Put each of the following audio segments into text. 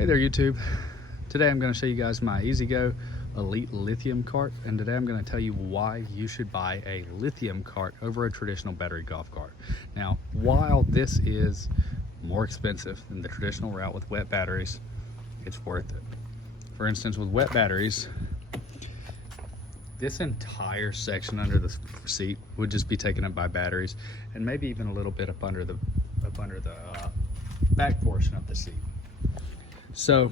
Hey there YouTube. Today I'm going to show you guys my E-Z-Go Elite Lithium cart, and today I'm going to tell you why you should buy a lithium cart over a traditional battery golf cart. Now, while this is more expensive than the traditional route with wet batteries, it's worth it. For instance, with wet batteries, this entire section under the seat would just be taken up by batteries, and maybe even a little bit up under the back portion of the seat. So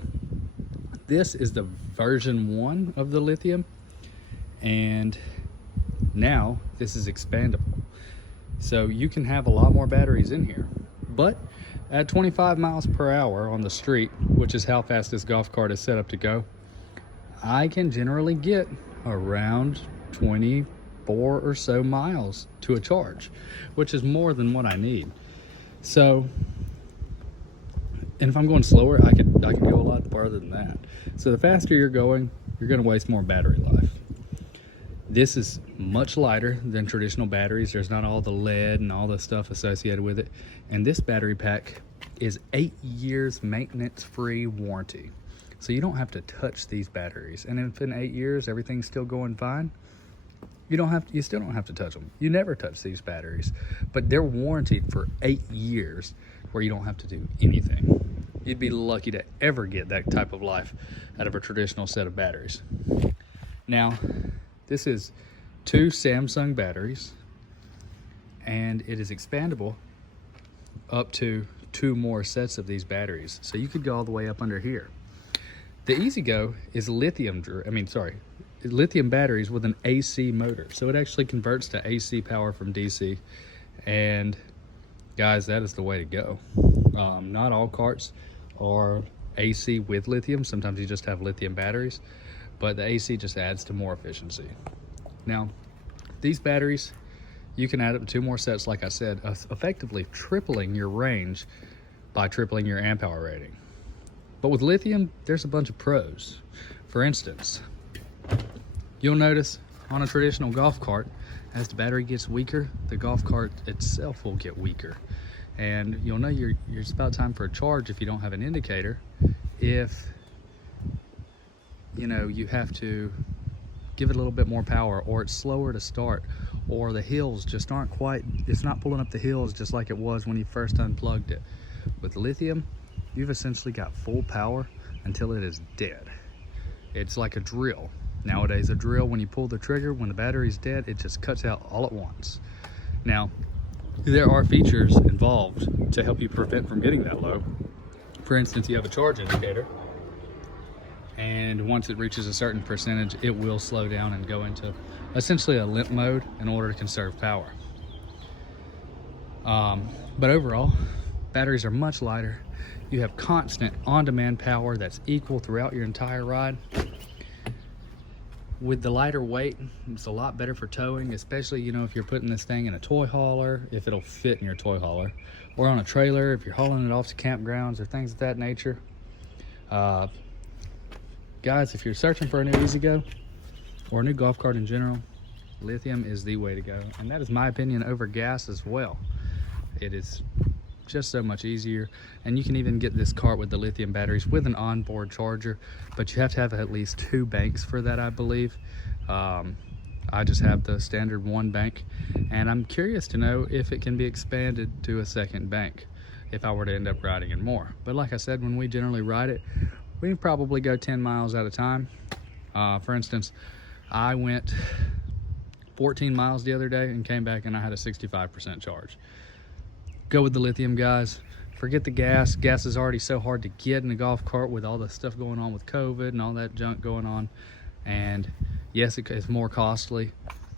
this is the version 1 of the Lithium, and now this is expandable. So you can have a lot more batteries in here, but at 25 miles per hour on the street, which is how fast this golf cart is set up to go, I can generally get around 24 or so miles to a charge, which is more than what I need. So, and if I'm going slower, I can go a lot farther than that. So the faster you're going, you're going to waste more battery life. This is much lighter than traditional batteries. There's not all the lead and all the stuff associated with it. And this battery pack is 8 years maintenance-free warranty. So you don't have to touch these batteries. And if in 8 years everything's still going fine, you still don't have to touch them. You never touch these batteries, but they're warranted for 8 years where you don't have to do anything. You'd be lucky to ever get that type of life out of a traditional set of batteries. Now, this is 2 Samsung batteries, and it is expandable up to 2 more sets of these batteries. So you could go all the way up under here. The E-Z-Go is lithium batteries with an AC motor. So it actually converts to AC power from DC. And guys, that is the way to go. Not all carts are AC with lithium. Sometimes you just have lithium batteries, but the AC just adds to more efficiency. Now, these batteries, you can add up to 2 more sets, like I said, effectively tripling your range by tripling your amp hour rating. But with lithium, there's a bunch of pros. For instance, you'll notice on a traditional golf cart, as the battery gets weaker, the golf cart itself will get weaker. And you'll know it's about time for a charge if you don't have an indicator. If you have to give it a little bit more power, or it's slower to start, or the hills just aren't quite, it's not pulling up the hills just like it was when you first unplugged it. With lithium, you've essentially got full power until it is dead. It's like a drill. Nowadays, a drill, when you pull the trigger, when the battery's dead, it just cuts out all at once. Now, there are features involved to help you prevent from getting that low. For instance, you have a charge indicator, and once it reaches a certain percentage, it will slow down and go into essentially a limp mode in order to conserve power. But overall, batteries are much lighter. You have constant on-demand power that's equal throughout your entire ride. With the lighter weight, it's a lot better for towing, especially, if you're putting this thing in a toy hauler, if it'll fit in your toy hauler, or on a trailer, if you're hauling it off to campgrounds or things of that nature. Guys, if you're searching for a new E-Z-Go or a new golf cart in general, lithium is the way to go. And that is my opinion over gas as well. It is just so much easier, and you can even get this cart with the lithium batteries with an onboard charger, but you have to have at least 2 banks for that, I believe. I just have the standard 1 bank, and I'm curious to know if it can be expanded to a 2nd bank if I were to end up riding it more. But like I said, when we generally ride it, we can probably go 10 miles at a time. For instance, I went 14 miles the other day and came back and I had a 65% charge. Go with the lithium, guys. Forget the gas. Gas is already so hard to get in a golf cart with all the stuff going on with COVID and all that junk going on. And yes, it's more costly,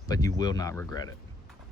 but you will not regret it.